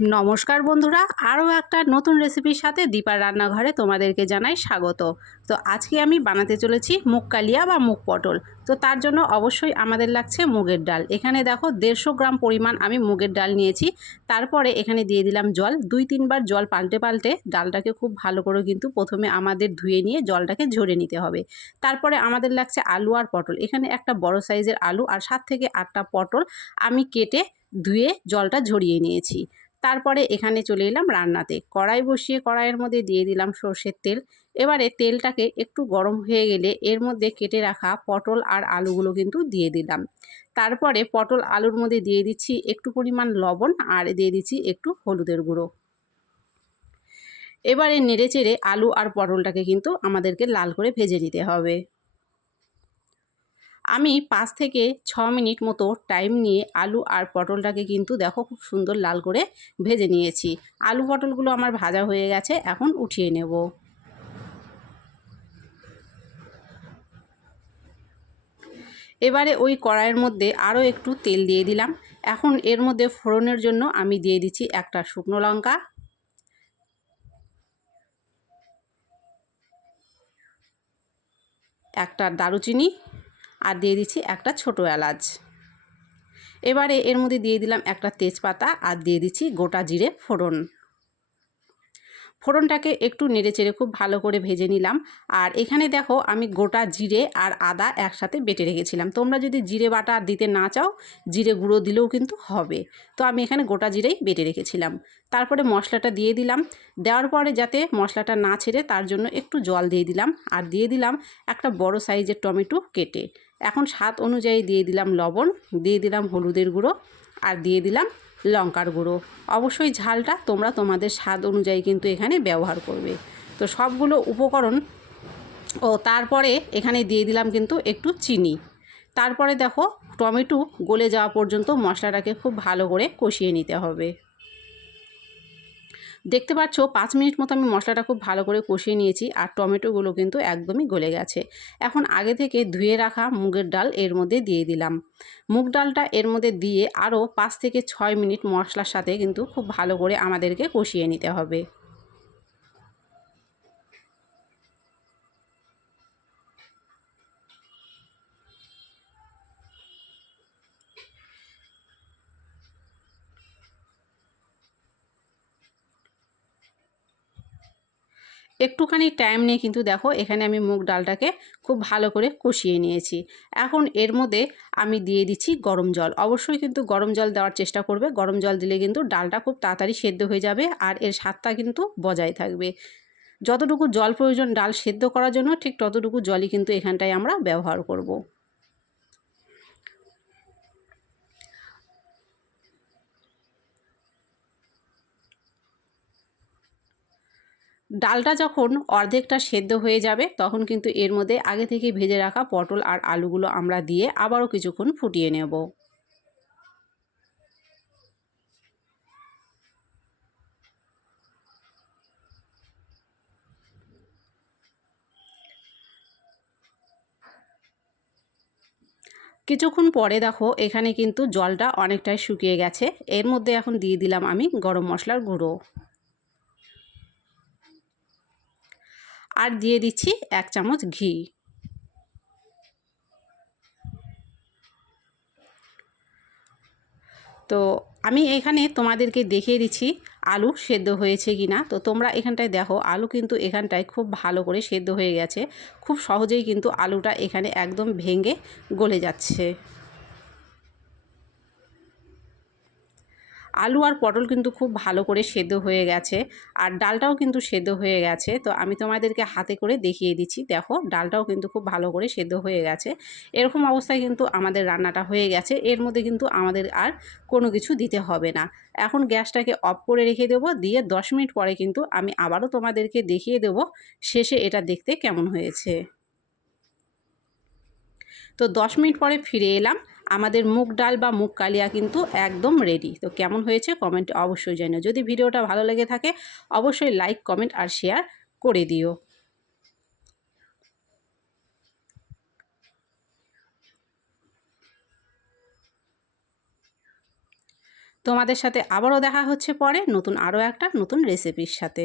নমস্কার বন্ধুরা, আরও একটা নতুন রেসিপির সাথে দীপার রান্নাঘরে তোমাদেরকে জানাই স্বাগত। তো আজকে আমি বানাতে চলেছি মুগ কালিয়া বা মুগ পটল। তো তার জন্য অবশ্যই আমাদের লাগছে মুগের ডাল। এখানে দেখো 150 গ্রাম পরিমাণ আমি মুগের ডাল নিয়েছি। তারপরে এখানে দিয়ে দিলাম জল, 2-3 বার জল পাল্টে পাল্টে ডালটাকে খুব ভালো করে কিন্তু প্রথমে আমাদের ধুয়ে নিয়ে জলটাকে ঝরিয়ে নিতে হবে। তারপরে আমাদের লাগছে আলু আর পটল। এখানে একটা বড় সাইজের আলু আর 7 থেকে 8টা পটল আমি কেটে ধুয়ে জলটা ঝরিয়ে নিয়েছি। তারপরে এখানে চলে এলাম রান্নাতে। কড়াই বসিয়ে কড়াইয়ের মধ্যে দিয়ে দিলাম সর্ষের তেল। এবারে তেলটাকে একটু গরম হয়ে গেলে এর মধ্যে কেটে রাখা পটল আর আলুগুলো কিন্তু দিয়ে দিলাম। তারপরে পটল আলুর মধ্যে দিয়ে দিচ্ছি একটু পরিমাণ লবণ আর দিয়ে দিচ্ছি একটু হলুদের গুঁড়ো। এবারে নেড়েচেড়ে আলু আর পটলটাকে কিন্তু আমাদেরকে লাল করে ভেজে নিতে হবে। আমি 5 থেকে 6 মিনিট মতো টাইম নিয়ে আলু আর পটলটাকে কিন্তু দেখো খুব সুন্দর লাল করে ভেজে নিয়েছি। আলু পটলগুলো আমার ভাজা হয়ে গেছে, এখন উঠিয়ে নেব। এবারে ওই কড়াইয়ের মধ্যে আরও একটু তেল দিয়ে দিলাম। এখন এর মধ্যে ফোড়নের জন্য আমি দিয়ে দিচ্ছি একটা শুকনো লঙ্কা, একটা দারুচিনি আর দিয়ে দিচ্ছি একটা ছোটো এলাচ। এবারে এর মধ্যে দিয়ে দিলাম একটা তেজপাতা আর দিয়ে দিচ্ছি গোটা জিরে ফোড়ন। ফোড়নটাকে একটু নেড়েচেড়ে খুব ভালো করে ভেজে নিলাম। আর এখানে দেখো আমি গোটা জিরে আর আদা একসাথে বেটে রেখেছিলাম। তোমরা যদি জিরে বাটা দিতে না চাও জিরে গুঁড়ো দিলেও কিন্তু হবে। তো আমি এখানে গোটা জিরেই বেটে রেখেছিলাম। তারপরে মশলাটা দিয়ে দিলাম। দেওয়ার পরে যাতে মশলাটা না ছেড়ে তার জন্য একটু জল দিয়ে দিলাম আর দিয়ে দিলাম একটা বড় সাইজের টমেটো কেটে। এখন স্বাদ অনুযায়ী দিয়ে দিলাম লবণ, দিয়ে দিলাম হলুদের গুঁড়ো আর দিয়ে দিলাম লঙ্কার গুঁড়ো। অবশ্যই ঝালটা তোমরা তোমাদের স্বাদ অনুযায়ী কিন্তু এখানে ব্যবহার করবে। তো সবগুলো উপকরণ তারপরে এখানে দিয়ে দিলাম কিন্তু একটু চিনি। তারপরে দেখো টমেটো গলে যাওয়া পর্যন্ত মশলাটাকে খুব ভালো করে কষিয়ে নিতে হবে। দেখতে পাচ্ছ 5 মিনিট মতো আমি মশলাটা খুব ভালো করে কষিয়ে নিয়েছি আর টমেটোগুলো কিন্তু একদমই গলে গেছে। এখন আগে থেকে ধুয়ে রাখা মুগের ডাল এর মধ্যে দিয়ে দিলাম। মুগ ডালটা এর মধ্যে দিয়ে আরও 5 থেকে 6 মিনিট মশলার সাথে কিন্তু খুব ভালো করে আমাদেরকে কষিয়ে নিতে হবে। একটুখানি টাইম নিয়ে কিন্তু দেখো এখানে আমি মুগ ডালটাকে খুব ভালো করে কষিয়ে নিয়েছি। এখন এর মধ্যে আমি দিয়ে দিচ্ছি গরম জল। অবশ্যই কিন্তু গরম জল দেওয়ার চেষ্টা করবে। গরম জল দিলে কিন্তু ডালটা খুব তাড়াতাড়ি সেদ্ধ হয়ে যাবে আর এর স্বাদটা কিন্তু বজায় থাকবে। যতটুকু জল প্রয়োজন ডাল সেদ্ধ করার জন্য ঠিক ততটুকু জলই কিন্তু এখানটায় আমরা ব্যবহার করব। ডালটা যখন অর্ধেকটা সেদ্ধ হয়ে যাবে তখন কিন্তু এর মধ্যে আগে থেকে ভেজে রাখা পটল আর আলুগুলো আমরা দিয়ে আবারও কিছুক্ষণ ফুটিয়ে নেব। কিছুক্ষণ পরে দেখো এখানে কিন্তু জলটা অনেকটাই শুকিয়ে গেছে। এর মধ্যে এখন দিয়ে দিলাম আমি গরম মশলার গুঁড়ো আর দিয়ে দিচ্ছি 1 চামচ ঘি। তো আমি এখানে তোমাদেরকে দেখিয়ে দিচ্ছি আলু সেদ্ধ হয়েছে কি না। তো তোমরা এখানটায় দেখো আলু কিন্তু এখানটায় খুব ভালো করে সেদ্ধ হয়ে গেছে। খুব সহজেই কিন্তু আলুটা এখানে একদম ভেঙে গলে যাচ্ছে। আলু আর পটল কিন্তু খুব ভালো করে সেদ্ধ হয়ে গেছে আর ডালটাও কিন্তু সেদ্ধ হয়ে গেছে। তো আমি তোমাদেরকে হাতে করে দেখিয়ে দিচ্ছি, দেখো ডালটাও কিন্তু খুব ভালো করে সেদ্ধ হয়ে গেছে। এরকম অবস্থায় কিন্তু আমাদের রান্নাটা হয়ে গেছে। এর মধ্যে কিন্তু আমাদের আর কোনো কিছু দিতে হবে না। এখন গ্যাসটাকে অফ করে রেখে দেবো, দিয়ে 10 মিনিট পরে কিন্তু আমি আবারও তোমাদেরকে দেখিয়ে দেবো শেষে এটা দেখতে কেমন হয়েছে। তো 10 মিনিট পরে ফিরে এলাম। আমাদের মুগ ডাল বা মুগ কালিয়া কিন্তু একদম রেডি। তো কেমন হয়েছে কমেন্টে অবশ্যই জানিও। যদি ভিডিওটা ভালো লেগে থাকে অবশ্যই লাইক, কমেন্ট আর শেয়ার করে দিও। তোমাদের সাথে আবারও দেখা হচ্ছে পরে নতুন আরও একটা নতুন রেসিপির সাথে।